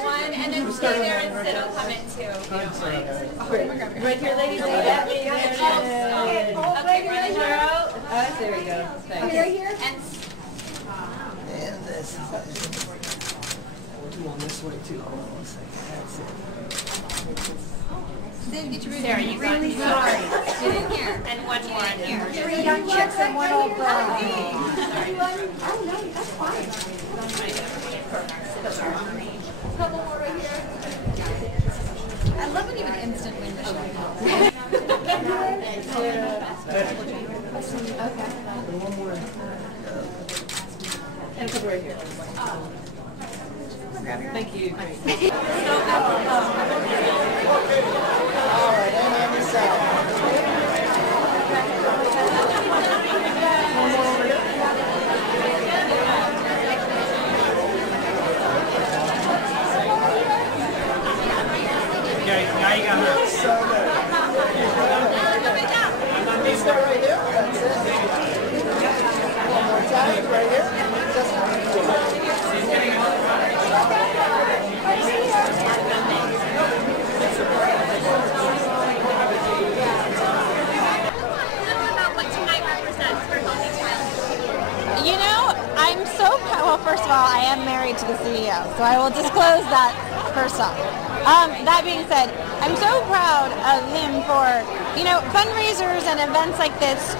One, and then stay there and sit. I'll come in too, if you don't mind. Right here, ladies. Okay, right here. Oh, there we go. Thanks. Right here. And this is we'll do on this way too. Hold on a second. That's it. Sarah, you got me. Sorry. Get in here. And one more in here. 3 young chicks and 1 old girl. Sorry. Oh, no, that's fine. Couple more right here. I love it even instant wind machine. Okay. One more. And a couple right here. Thank you. All right, and on this side. One more over here. Okay, now you got her. So good. Start right here. That's it. One more time, right here. Just You know, I'm so proud. Well, first of all, I am married to the CEO, so I will disclose that first off. That being said, I'm so proud of him for, you know, fundraisers and events like this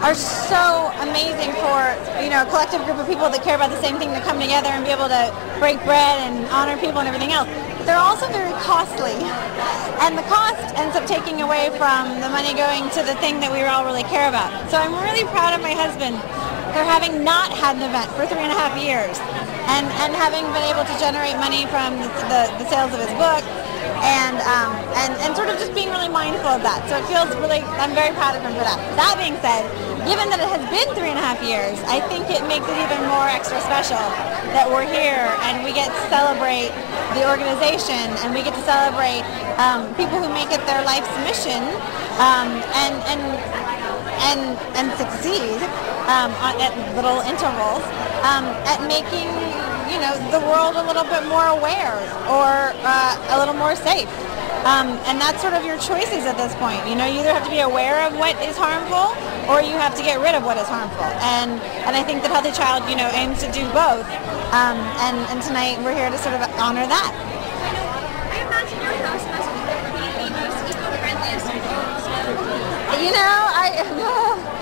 are so amazing for, you know, a collective group of people that care about the same thing to come together and be able to break bread and honor people and everything else. But they're also very costly. And the cost ends up taking away from the money going to the thing that we all really care about. So I'm really proud of my husband for having not had an event for 3.5 years and having been able to generate money from the sales of his book and sort of just being really mindful of that. So it feels really, I'm very proud of him for that. That being said, given that it has been 3.5 years, I think it makes it even more extra special that we're here and we get to celebrate the organization and we get to celebrate people who make it their life's mission and succeed at little intervals at making, you know, the world a little bit more aware or a little more safe. And that's sort of your choices at this point. You know, you either have to be aware of what is harmful or you have to get rid of what is harmful. And I think that Healthy Child, you know, aims to do both. And tonight we're here to sort of honor that. I imagine your house must be the most eco-friendliest of homes. You know,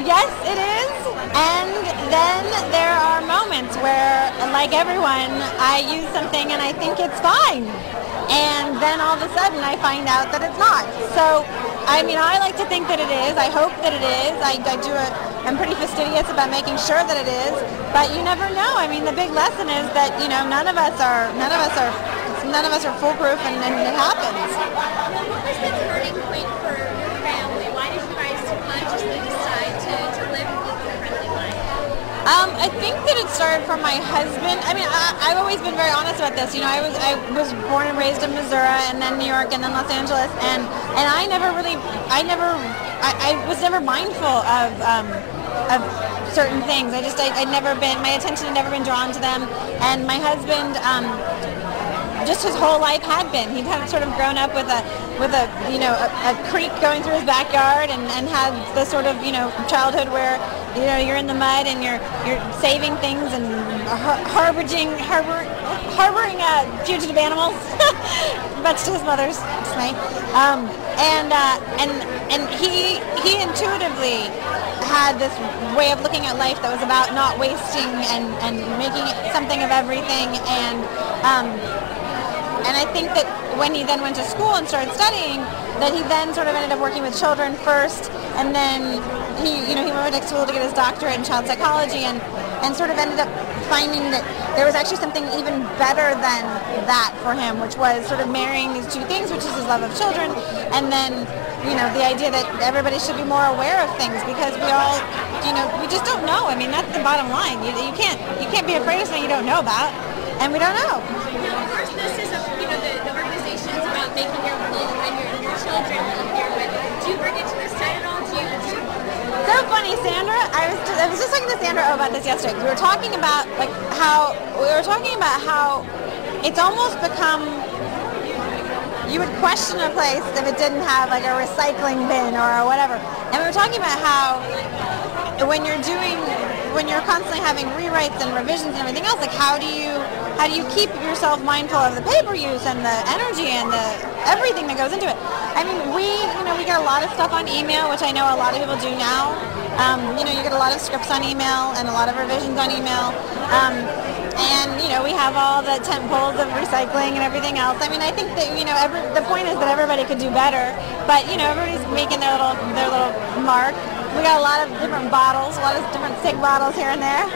yes, it is. And then there are moments where, like everyone, I use something and I think it's fine. And then all of a sudden I find out that it's not. So, I mean, I like to think that it is. I hope that it is. I'm pretty fastidious about making sure that it is. But you never know. I mean, the big lesson is that, you know, none of us are foolproof, and it happens. What was the turning point for your family? Why did you guys consciously decide to live an eco-friendly life? I think that it started from my husband. I mean, I've always been very honest about this. You know, I was born and raised in Missouri, and then New York, and then Los Angeles, and I was never mindful of certain things. I'd never been, my attention had never been drawn to them, and my husband, just his whole life had been. He'd had sort of grown up with a you know, a creek going through his backyard and had the sort of, you know, childhood where, you know, you're in the mud and you're saving things and harboring fugitive animals, much to his mother's dismay. And he intuitively had this way of looking at life that was about not wasting and making something of everything. And I think that when he then went to school and started studying, that he then sort of ended up working with children first, and then he went to school to get his doctorate in child psychology, and sort of ended up finding that there was actually something even better than that for him, which was sort of marrying these two things, which is his love of children, and then, you know, the idea that everybody should be more aware of things, because we all, you know, we just don't know. I mean, that's the bottom line. You can't be afraid of something you don't know about, and we don't know. Now, of course, this is the organization's about making your home and your children healthier, but do you bring it to the side at all? So funny, Sandra. I was just talking to Sandra about this yesterday. We were talking about how it's almost become, you would question a place if it didn't have like a recycling bin or whatever. And we were talking about how when you're constantly having rewrites and revisions and everything else, like how do you keep yourself mindful of the paper use and the energy and the everything that goes into it? I mean, we get a lot of stuff on email, which I know a lot of people do now. You get a lot of scripts on email and a lot of revisions on email. And we have all the tent poles of recycling and everything else. I mean, I think that the point is that everybody could do better, but everybody's making their little mark. We got a lot of different bottles, a lot of different SIG bottles here and there.